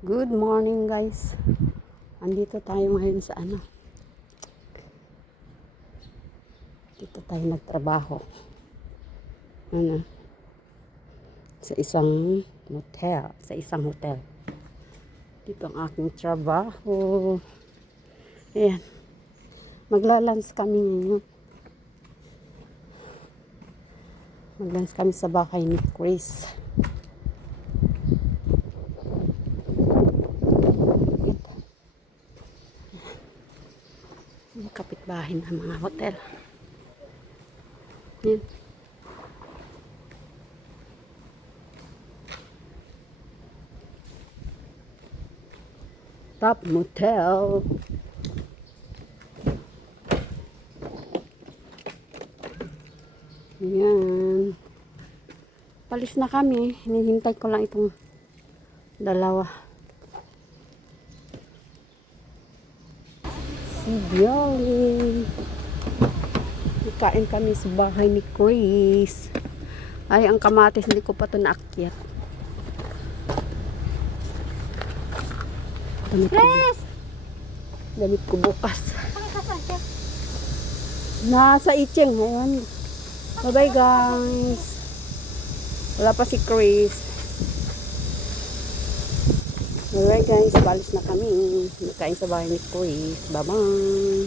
Good morning guys. Andito tayo ngayon sa Dito tayo nagtrabaho. Sa isang hotel. Dito ang aking trabaho. Ayan. Maglalunch kami ngayon. Maglalunch kami sa bahay ni Chris. Kapitbahay ng mga hotel. Yan. Top Motel. Yan. Palis na kami. Hinihintay ko lang itong dalawa. Si Bioli. Kain kami sa bahay ni Chris. Ay, ang kamatis hindi ko pa ito naakyat. Damit ko bukas. Nasa Icheng ngayon. Bye bye guys. Wala pa si Chris. Bye bye guys. Balis na kami. Kain sa bahay ni Chris. Bye bye.